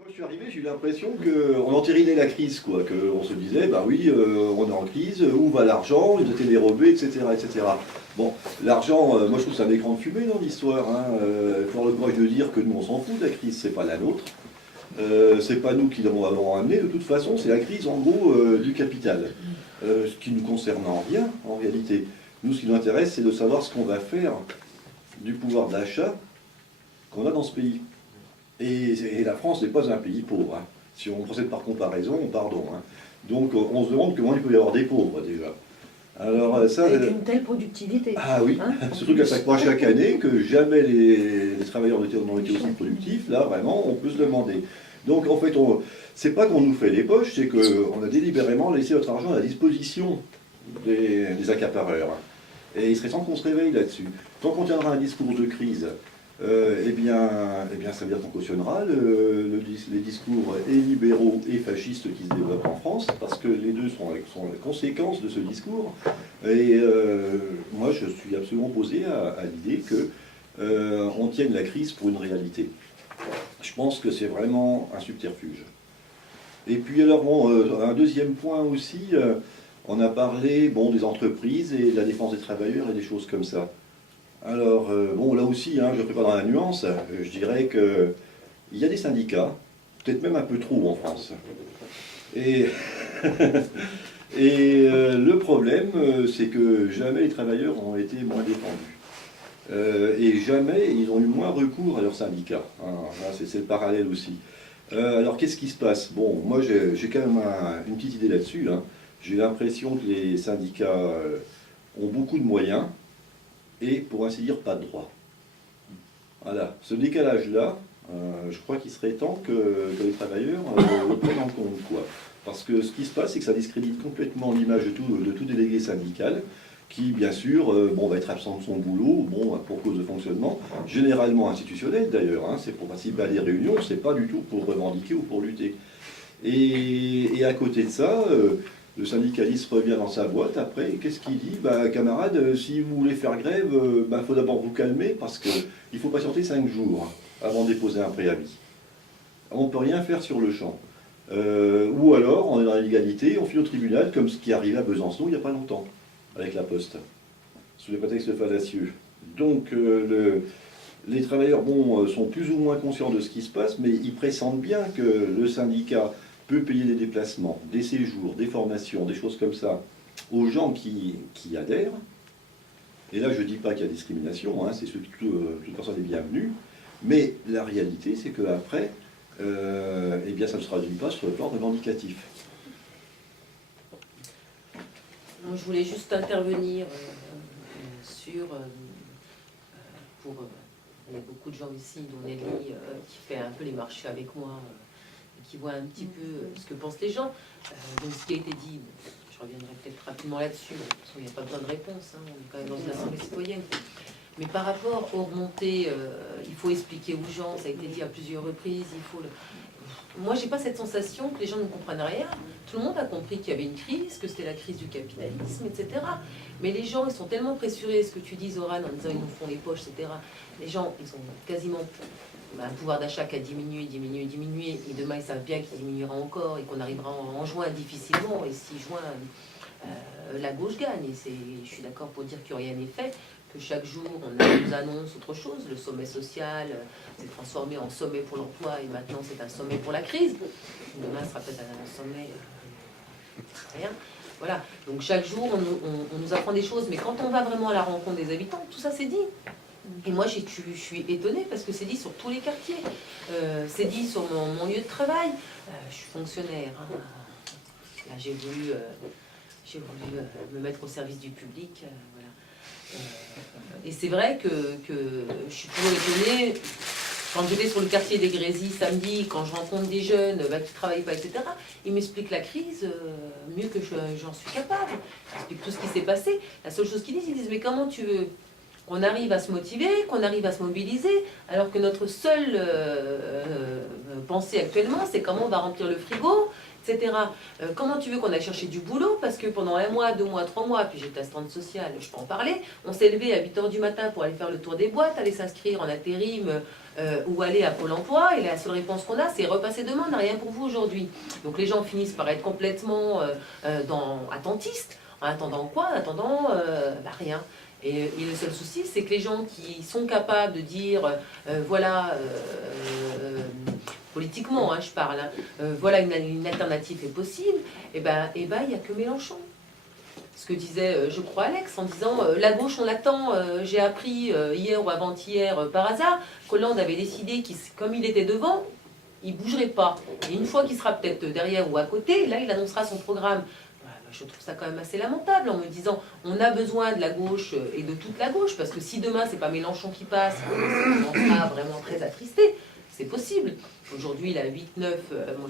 Quand je suis arrivé, j'ai eu l'impression qu'on entérinait la crise, quoi. Qu'on se disait, bah oui, on est en crise, où va l'argent, il nous a été dérobé, etc., etc. Bon, l'argent, moi je trouve que c'est un écran de fumée dans l'histoire. Il faut avoir le courage de dire que nous on s'en fout de la crise, c'est pas la nôtre. C'est pas nous qui l'avons amené, de toute façon, c'est la crise en gros du capital. Ce qui nous concerne en rien, en réalité. Nous, ce qui nous intéresse, c'est de savoir ce qu'on va faire du pouvoir d'achat qu'on a dans ce pays. Et la France n'est pas un pays pauvre, hein. Si on procède par comparaison, pardon, hein. Donc on se demande comment il peut y avoir des pauvres déjà. Alors ça... Avec une telle productivité. Ah oui, Hein, surtout qu'à chaque fois, chaque année, que jamais les travailleurs n'ont été aussi productifs, là vraiment, on peut se demander. Donc en fait, c'est pas qu'on nous fait les poches, c'est qu'on a délibérément laissé notre argent à la disposition des accapareurs. Et il serait temps qu'on se réveille là-dessus. Tant qu'on tiendra un discours de crise, eh bien, ça veut dire qu'on cautionnera les discours et libéraux et fascistes qui se développent en France, parce que les deux sont la conséquence de ce discours. Et moi, je suis absolument opposé à l'idée qu'on tienne la crise pour une réalité. Je pense que c'est vraiment un subterfuge. Et puis alors, bon, un deuxième point aussi, on a parlé des entreprises et de la défense des travailleurs et des choses comme ça. Alors, bon, là aussi, je ne fais pas dans la nuance, je dirais qu'il y a des syndicats, peut-être même un peu trop en France. Et, le problème, c'est que jamais les travailleurs ont été moins défendus. Et jamais ils ont eu moins recours à leurs syndicats. Là, c'est le parallèle aussi. Alors, qu'est-ce qui se passe? Bon, moi, j'ai quand même une petite idée là-dessus. J'ai l'impression que les syndicats ont beaucoup de moyens, et pour ainsi dire pas de droit. Voilà, ce décalage-là, je crois qu'il serait temps que les travailleurs le prennent en compte, quoi. Parce que ce qui se passe, c'est que ça discrédite complètement l'image de tout délégué syndical, qui, bien sûr, va être absent de son boulot, pour cause de fonctionnement, généralement institutionnel d'ailleurs, c'est pour participer à des réunions, c'est pas du tout pour revendiquer ou pour lutter. Et à côté de ça, le syndicaliste revient dans sa boîte, après, qu'est-ce qu'il dit? Camarade, si vous voulez faire grève, faut d'abord vous calmer, parce qu'il faut patienter 5 jours avant de déposer un préavis. On ne peut rien faire sur le champ. Ou alors, on est dans l'illégalité, on file au tribunal, comme ce qui arrivait à Besançon il n'y a pas longtemps, avec la Poste, sous les prétextes fallacieux. Donc, les travailleurs sont plus ou moins conscients de ce qui se passe, mais ils pressentent bien que le syndicat peut payer des déplacements, des séjours, des formations, des choses comme ça, aux gens qui adhèrent. Et là, je ne dis pas qu'il y a discrimination, c'est sûr que toute personne est bienvenue, mais la réalité, c'est qu'après, ça ne se traduit pas sur le plan revendicatif. Moi, je voulais juste intervenir sur... il y a beaucoup de gens ici, dont Nelly, qui fait un peu les marchés avec moi, qui voit un petit peu ce que pensent les gens. Donc ce qui a été dit, je reviendrai peut-être rapidement là-dessus, parce qu'il n'y a pas besoin de réponse, on est quand même dans une assemblée citoyenne. Mais par rapport aux remontées, il faut expliquer aux gens, ça a été dit à plusieurs reprises, moi j'ai pas cette sensation que les gens ne comprennent rien. Tout le monde a compris qu'il y avait une crise, que c'était la crise du capitalisme, etc. Mais les gens, ils sont tellement pressurés, ce que tu dis, Zoran, en disant ils nous font les poches, etc. Les gens, ils ont quasiment un pouvoir d'achat qui a diminué, et demain ils savent bien qu'il diminuera encore, et qu'on arrivera en juin difficilement, et si juin, la gauche gagne. Et je suis d'accord pour dire que rien n'est fait, que chaque jour on nous annonce autre chose. Le sommet social s'est transformé en sommet pour l'emploi, et maintenant c'est un sommet pour la crise. Demain ce sera peut-être un sommet... rien. Voilà, donc chaque jour on nous apprend des choses, mais quand on va vraiment à la rencontre des habitants, tout ça c'est dit. Et moi, je suis étonnée parce que c'est dit sur tous les quartiers. C'est dit sur mon lieu de travail. Je suis fonctionnaire. Là, j'ai voulu me mettre au service du public. Voilà. Et c'est vrai que je suis toujours étonnée. Quand j'étais sur le quartier des Grésilles samedi, quand je rencontre des jeunes qui ne travaillent pas, etc., ils m'expliquent la crise mieux que j'en suis capable. Ils expliquent tout ce qui s'est passé. La seule chose qu'ils disent, mais comment tu veux qu'on arrive à se motiver, qu'on arrive à se mobiliser, alors que notre seule pensée actuellement, c'est comment on va remplir le frigo etc. Comment tu veux qu'on aille chercher du boulot? Parce que pendant 1 mois, 2 mois, 3 mois, puis j'étais assistante sociale, je peux en parler, on s'est levé à 8 h du matin pour aller faire le tour des boîtes, aller s'inscrire en intérim ou aller à Pôle emploi, et la seule réponse qu'on a, c'est repasser demain, on n'a rien pour vous aujourd'hui. Donc les gens finissent par être complètement attentistes. En attendant quoi? En attendant rien. Et le seul souci, c'est que les gens qui sont capables de dire, politiquement, je parle, voilà une alternative est possible, et ben, il n'y a que Mélenchon. Ce que disait, je crois, Alex, en disant la gauche, on l'attend. J'ai appris hier ou avant-hier, par hasard, qu'Hollande avait décidé, comme il était devant, il ne bougerait pas. Et une fois qu'il sera peut-être derrière ou à côté, là, il annoncera son programme. Je trouve ça quand même assez lamentable en me disant on a besoin de la gauche et de toute la gauche, parce que si demain c'est pas Mélenchon qui passe, on sera vraiment très attristé. C'est possible. Aujourd'hui, il a 8, 9,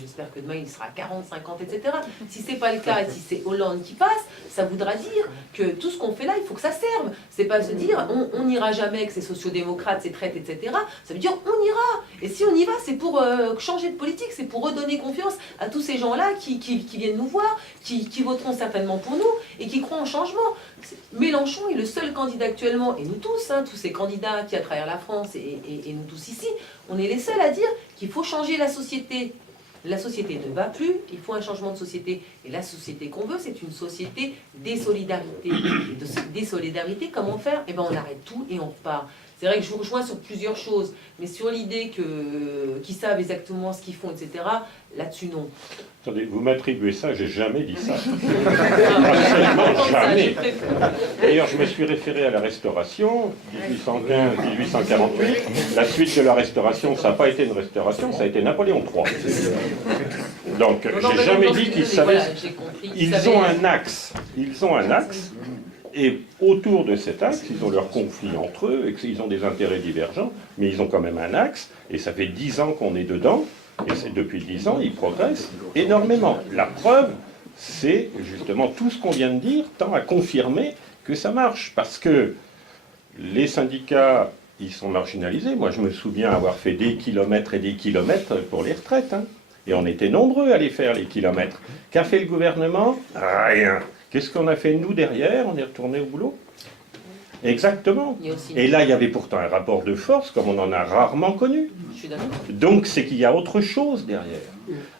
j'espère que demain il sera 40, 50, etc. Si c'est pas le cas, et si c'est Hollande qui passe, ça voudra dire que tout ce qu'on fait là, il faut que ça serve. C'est pas se dire on n'ira jamais avec ces sociodémocrates, ces traites, etc. Ça veut dire on ira. Et si on y va, c'est pour changer de politique, c'est pour redonner confiance à tous ces gens-là qui viennent nous voir, qui voteront certainement pour nous et qui croient en changement. Mélenchon est le seul candidat actuellement, et nous tous, tous ces candidats qui à travers la France et nous tous ici, on est les seuls à dire qu'il faut changer la société. La société ne va plus, il faut un changement de société. Et la société qu'on veut, c'est une société des solidarités. Et des solidarités, comment faire? Eh bien, on arrête tout et on repart. C'est vrai que je vous rejoins sur plusieurs choses, mais sur l'idée qu'ils savent exactement ce qu'ils font, etc., là-dessus, non. Attendez, vous m'attribuez ça, j'ai jamais dit ça. Absolument jamais. D'ailleurs, je me suis référé à la Restauration, 1815-1848. La suite de la Restauration, ça n'a pas été une restauration, ça a été Napoléon III. Donc, j'ai jamais dit qu'ils savaient... Ils ont un axe. Ils ont un axe. Et autour de cet axe, ils ont leurs conflits entre eux, et ils ont des intérêts divergents, mais ils ont quand même un axe, et ça fait 10 ans qu'on est dedans, et c'est depuis 10 ans, ils progressent énormément. La preuve, c'est justement tout ce qu'on vient de dire, tend à confirmer que ça marche, parce que les syndicats, ils sont marginalisés. Moi, je me souviens avoir fait des kilomètres et des kilomètres pour les retraites, et on était nombreux à les faire, les kilomètres. Qu'a fait le gouvernement? Rien. Qu'est-ce qu'on a fait nous derrière? On est retourné au boulot? Exactement. Et là, il y avait pourtant un rapport de force, comme on en a rarement connu. Je suis d'accord. Donc, c'est qu'il y a autre chose derrière.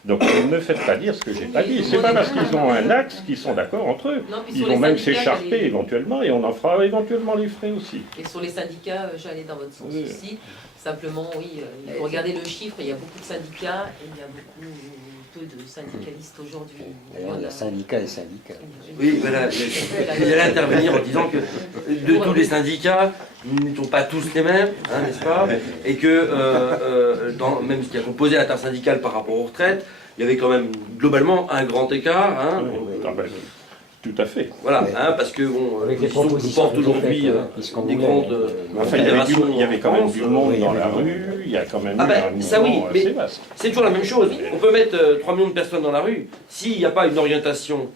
Donc, ne me faites pas dire ce que j'ai pas dit. C'est pas parce qu'ils ont un axe qu'ils sont d'accord entre eux. Ils vont même s'écharper éventuellement, et on en fera éventuellement les frais aussi. Et sur les syndicats, j'allais dans votre sens aussi. Simplement, oui, il faut regarder le chiffre, il y a beaucoup de syndicats, et il y a peu de syndicalistes aujourd'hui. Il y a syndicats et syndicats. Oui, voilà, j'allais intervenir en disant que tous les syndicats ne sont pas tous les mêmes, n'est-ce pas? Et que même ce qui a composé l'intersyndicale par rapport aux retraites, il y avait quand même globalement un grand écart. Tout à fait. Voilà, parce que ils portent aujourd'hui des grandes fédérations. Il y avait quand même du monde dans la rue, il y a quand même eu un mouvement assez vaste. C'est toujours la même chose. On peut mettre 3 millions de personnes dans la rue. S'il n'y a pas une orientation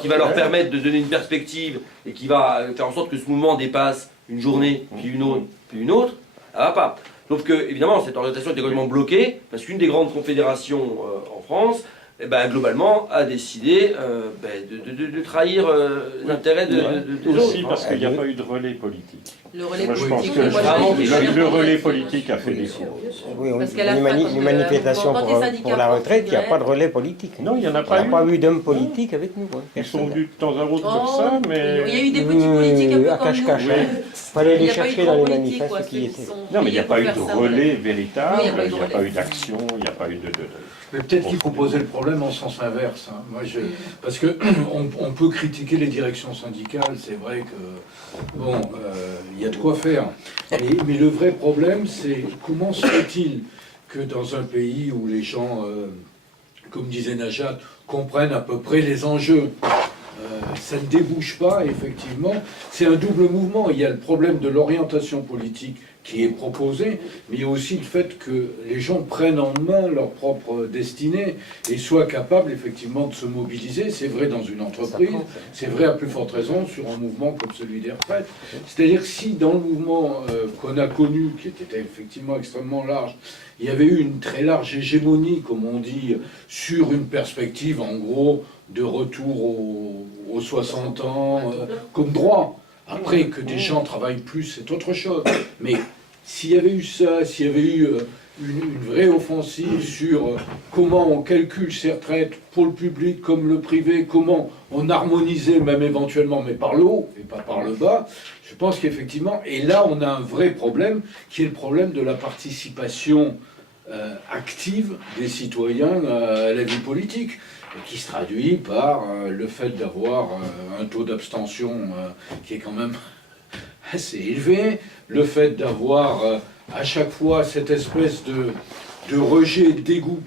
qui va leur permettre de donner une perspective et qui va faire en sorte que ce mouvement dépasse une journée, puis une autre, ça ne va pas. Sauf que, évidemment, cette orientation est complètement bloquée, parce qu'une des grandes confédérations en France, globalement, a décidé de trahir l'intérêt des autres. Aussi parce qu'il n'y a pas eu de relais politique. Le relais Moi, je pense politique, que le relais politique a fait défaut. Oui, une manifestation pour la retraite, il n'y a pas de relais politique. Non, il n'y en a pas eu. Il n'y a pas eu d'hommes politiques avec nous. Ils sont venus de temps à autre pour ça, mais... Il y a eu des petits politiques un peu comme nous. Il fallait les chercher dans les manifestes qui étaient. Non, mais il n'y a pas eu de relais véritable, il n'y a pas eu d'action, il n'y a pas eu de... Mais peut-être qu'il faut poser le problème en sens inverse. Moi, parce que on peut critiquer les directions syndicales, c'est vrai que il y a de quoi faire. Mais le vrai problème, c'est comment se fait-il que dans un pays où les gens, comme disait Najat, comprennent à peu près les enjeux, ça ne débouche pas, effectivement. C'est un double mouvement. Il y a le problème de l'orientation politique qui est proposé, mais il y a aussi le fait que les gens prennent en main leur propre destinée et soient capables effectivement de se mobiliser. C'est vrai dans une entreprise, c'est vrai à plus forte raison sur un mouvement comme celui des retraites. C'est-à-dire que si dans le mouvement qu'on a connu, qui était effectivement extrêmement large, il y avait eu une très large hégémonie, comme on dit, sur une perspective en gros de retour aux 60 ans comme droit. Après, que des gens travaillent plus, c'est autre chose. Mais s'il y avait eu ça, s'il y avait eu une vraie offensive sur comment on calcule ces retraites pour le public comme le privé, comment on harmonisait même éventuellement, mais par le haut et pas par le bas, je pense qu'effectivement, et là on a un vrai problème, qui est le problème de la participation active des citoyens à la vie politique, qui se traduit par le fait d'avoir un taux d'abstention qui est quand même assez élevé, le fait d'avoir à chaque fois cette espèce de rejet, de dégoût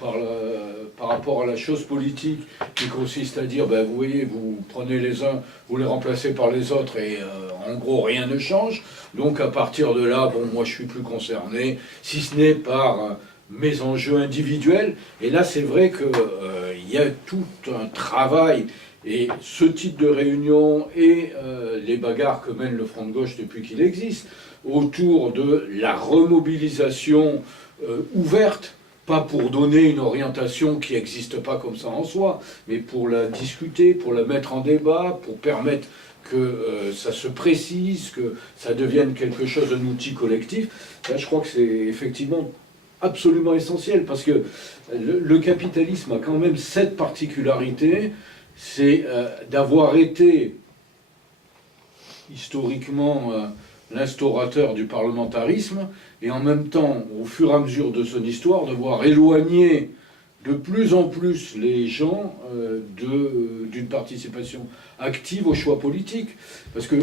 par rapport à la chose politique qui consiste à dire, ben, vous voyez, vous prenez les uns, vous les remplacez par les autres et en gros rien ne change. Donc à partir de là, bon, moi je suis plus concerné, si ce n'est par mes enjeux individuels. Et là, c'est vrai qu'il y a tout un travail, et ce type de réunion et les bagarres que mène le Front de gauche depuis qu'il existe, autour de la remobilisation ouverte, pas pour donner une orientation qui n'existe pas comme ça en soi, mais pour la discuter, pour la mettre en débat, pour permettre que ça se précise, que ça devienne quelque chose, un outil collectif. Là, je crois que c'est effectivement absolument essentiel, parce que le capitalisme a quand même cette particularité, c'est d'avoir été historiquement l'instaurateur du parlementarisme, et en même temps, au fur et à mesure de son histoire, de voir éloigner de plus en plus les gens d'une participation active aux choix politiques. Parce que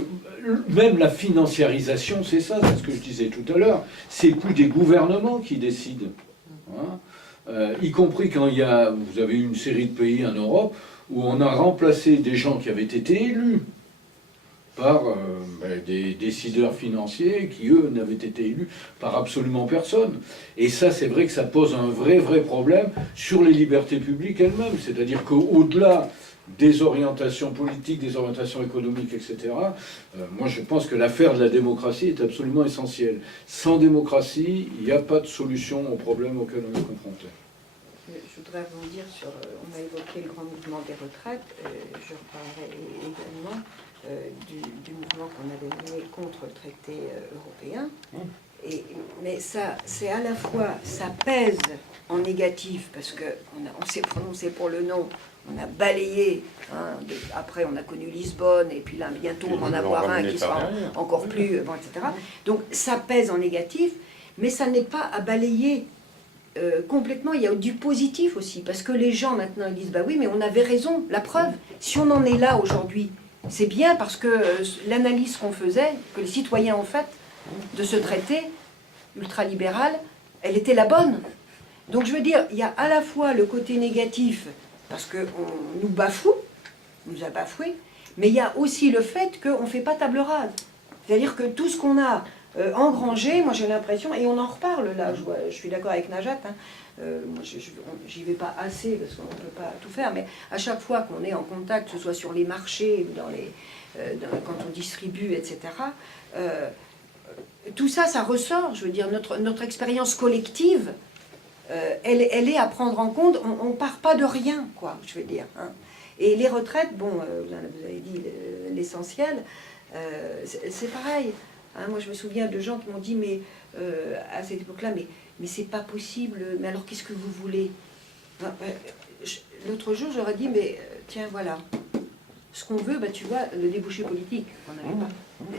même la financiarisation, c'est ça, c'est ce que je disais tout à l'heure, c'est plus des gouvernements qui décident. Hein, y compris quand il y a, vous avez une série de pays en Europe où on a remplacé des gens qui avaient été élus par des décideurs financiers qui, eux, n'avaient été élus par absolument personne. Et ça, c'est vrai que ça pose un vrai problème sur les libertés publiques elles-mêmes. C'est-à-dire qu'au-delà des orientations politiques, des orientations économiques, etc., moi, je pense que l'affaire de la démocratie est absolument essentielle. Sans démocratie, il n'y a pas de solution aux problèmes auxquels on est confronté. Je voudrais rebondir sur, on a évoqué le grand mouvement des retraites, je reparlerai également du mouvement qu'on avait mené contre le traité européen. Mais ça, c'est à la fois, ça pèse en négatif, parce qu'on s'est prononcé pour le non, on a balayé, hein, après on a connu Lisbonne, et puis là bientôt on va en avoir un qui sera encore plus, bon, etc. Donc ça pèse en négatif, mais ça n'est pas à balayer complètement. Il y a du positif aussi, parce que les gens maintenant ils disent, bah oui, mais on avait raison, la preuve, si on en est là aujourd'hui, c'est bien parce que l'analyse qu'on faisait, que les citoyens ont faite de ce traité ultralibéral, elle était la bonne. Donc je veux dire, il y a à la fois le côté négatif, parce qu'on nous bafoue, on nous a bafoués, mais il y a aussi le fait qu'on ne fait pas table rase. C'est-à-dire que tout ce qu'on a engrangé, moi j'ai l'impression, et on en reparle là, je suis d'accord avec Najat, hein, moi j'y vais pas assez parce qu'on ne peut pas tout faire, mais à chaque fois qu'on est en contact, que ce soit sur les marchés, quand on distribue, etc., tout ça, ça ressort, je veux dire, notre expérience collective, elle est à prendre en compte, on ne part pas de rien, quoi, je veux dire. Hein. Et les retraites, bon, vous avez dit l'essentiel, c'est pareil. Hein, moi, je me souviens de gens qui m'ont dit, mais à cette époque-là, mais c'est pas possible, mais alors qu'est-ce que vous voulez? L'autre jour, j'aurais dit, mais tiens, voilà, ce qu'on veut, bah, tu vois, le débouché politique, on n'avait pas.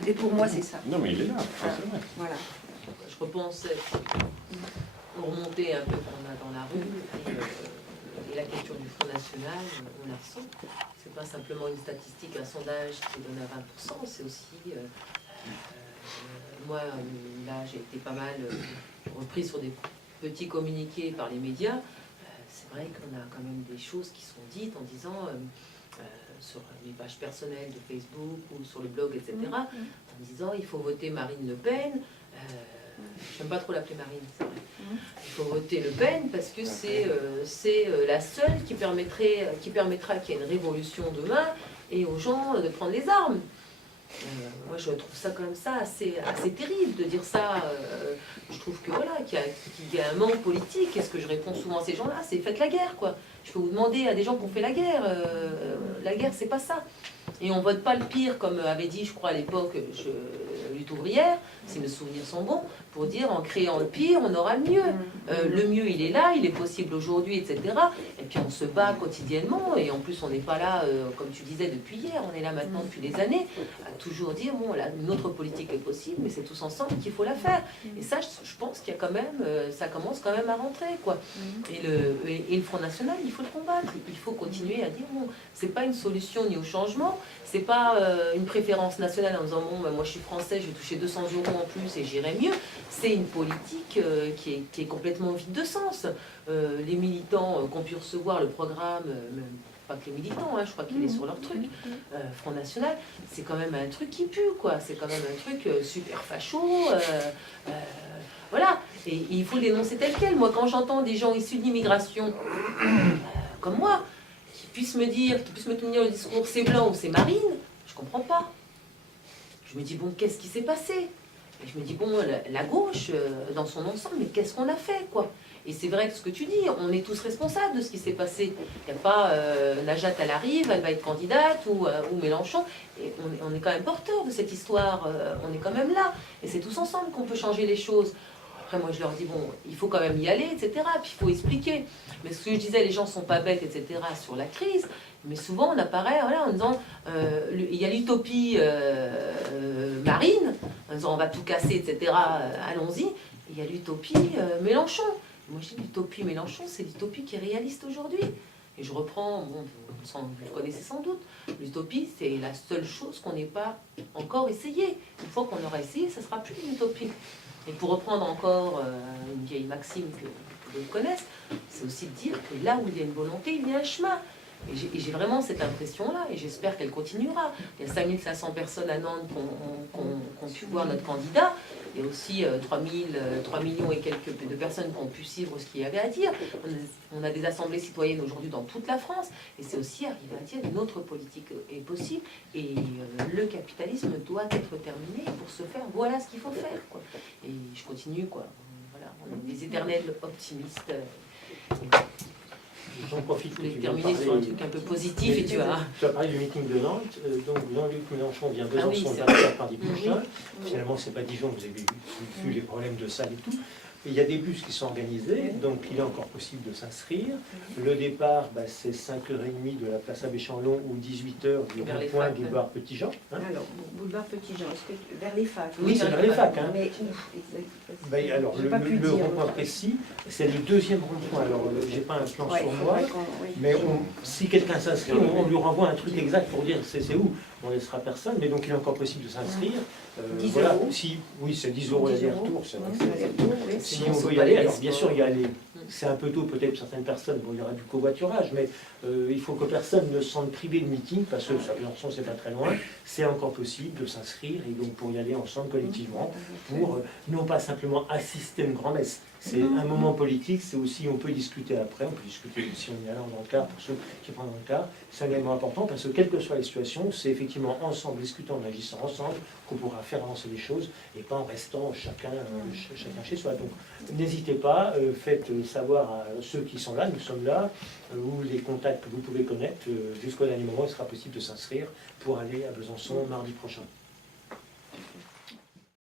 Et pour moi, c'est ça. Non, mais il est là, c'est vrai. Voilà. Je repensais, pour remonter un peu qu'on a dans la rue, et la question du Front National, on la ressent. C'est pas simplement une statistique, un sondage qui donne à 20%, c'est aussi... moi, là, j'ai été pas mal reprise sur des petits communiqués par les médias. C'est vrai qu'on a quand même des choses qui sont dites en disant, sur les pages personnelles de Facebook ou sur le blog, etc., en disant il faut voter Marine Le Pen, J'aime pas trop l'appeler Marine, c'est vrai. Il faut voter Le Pen parce que c'est la seule qui permettra qu'il y ait une révolution demain et aux gens de prendre les armes. Moi, je trouve ça quand même assez terrible de dire ça. Je trouve que voilà, qu'il y a un manque politique. Et ce que je réponds souvent à ces gens-là, c'est faites la guerre, quoi. Je peux vous demander à des gens qui ont fait la guerre. La guerre, c'est pas ça. Et on vote pas le pire, comme avait dit, je crois, à l'époque, Lutte ouvrière, si mes souvenirs sont bons, pour dire en créant le pire, on aura le mieux. Le mieux, il est là, il est possible aujourd'hui, etc. Et puis on se bat quotidiennement, et en plus on n'est pas là, comme tu disais, depuis hier, on est là maintenant depuis des années, à toujours dire, bon, là, une autre politique est possible, mais c'est tous ensemble qu'il faut la faire. Et ça, je pense qu'il y a quand même, ça commence quand même à rentrer, quoi. Et le Front National, il faut le combattre, il faut continuer à dire, bon, c'est pas une solution ni au changement, c'est pas une préférence nationale en disant, bon, ben, moi je suis français, je vais toucher 200 € en plus et j'irai mieux. C'est une politique qui est complètement vide de sens. Les militants qui ont pu recevoir le programme, même pas que les militants, hein, je crois qu'il est sur leur truc, Front National, c'est quand même un truc qui pue, quoi. C'est quand même un truc super facho. Voilà, et il faut le dénoncer tel quel. Moi, quand j'entends des gens issus de l'immigration, comme moi, qui puissent me tenir le discours c'est blanc ou c'est Marine, je comprends pas. Je me dis, bon, qu'est-ce qui s'est passé? Et je me dis, bon, la gauche, dans son ensemble, mais qu'est-ce qu'on a fait, quoi? Et c'est vrai que ce que tu dis, on est tous responsables de ce qui s'est passé. Il n'y a pas Najat, elle arrive, elle va être candidate, ou Mélenchon. Et on est quand même porteur de cette histoire, on est quand même là. Et c'est tous ensemble qu'on peut changer les choses. Après, moi, je leur dis, bon, il faut quand même y aller, etc. Puis il faut expliquer. Mais ce que je disais, les gens ne sont pas bêtes, etc., sur la crise. Mais souvent, on apparaît voilà, en disant, il y a l'utopie Marine, en disant, on va tout casser, etc., allons-y. Et il y a l'utopie Mélenchon. Moi, je dis, l'utopie Mélenchon, c'est l'utopie qui est réaliste aujourd'hui. Et je reprends, bon, vous le connaissez sans doute, l'utopie, c'est la seule chose qu'on n'ait pas encore essayé. Une fois qu'on aura essayé, ça ne sera plus une utopie. Et pour reprendre encore une vieille maxime que vous connaissez, c'est aussi de dire que là où il y a une volonté, il y a un chemin. Et j'ai vraiment cette impression-là, et j'espère qu'elle continuera. Il y a 5500 personnes à Nantes qui ont pu voir notre candidat. Il y a aussi 3 millions et quelques de personnes qui ont pu suivre ce qu'il y avait à dire. On a des assemblées citoyennes aujourd'hui dans toute la France, et c'est aussi arriver à dire une autre politique est possible, et le capitalisme doit être terminé pour se faire. Voilà ce qu'il faut faire, quoi. Et je continue, quoi. Voilà, on est des éternels optimistes. J'en profite. Je voulais terminer sur un truc un peu positif et tu vas... Tu as parlé du meeting de Nantes, donc Jean-Luc Mélenchon vient Besançon le 24 mardi prochain. Finalement, c'est pas Dijon, vous avez vu les problèmes de salle et tout. Et il y a des bus qui sont organisés, donc il est encore possible de s'inscrire. Le départ, c'est 5h30 de la place Abbé Chanlon ou 18h du rond-point boulevard Petit-Jean. Hein. Alors, boulevard Petit-Jean, est-ce que vers les facs? Oui, c'est vers les facs. Hein. Mais où exactement? Alors, le rond-point précis, c'est le deuxième rond-point. Alors, j'ai pas un plan sur moi, mais si quelqu'un s'inscrit, on lui renvoie un truc exact pour dire c'est où. On ne laissera personne, mais donc il est encore possible de s'inscrire. 10 voilà, €. oui, c'est 10 € l'aller-retour. Si on veut y aller, alors bien sûr, c'est un peu tôt peut-être pour certaines personnes, bon, il y aura du covoiturage, mais il faut que personne ne se sente privé de meeting, parce que Besançon, c'est pas très loin, c'est encore possible de s'inscrire, et donc pour y aller ensemble collectivement, pour non pas simplement assister à une grand-messe. C'est un moment politique, c'est aussi, on peut discuter après, on peut discuter si on est allant dans le car, pour ceux qui prennent dans le car, c'est un élément important, parce que quelle que soit la situation, c'est effectivement ensemble, discutant, en agissant ensemble, qu'on pourra faire avancer les choses, et pas en restant chacun chez soi. Donc n'hésitez pas, faites savoir à ceux qui sont là, nous sommes là, ou les contacts que vous pouvez connaître, jusqu'au dernier moment, il sera possible de s'inscrire pour aller à Besançon mardi prochain.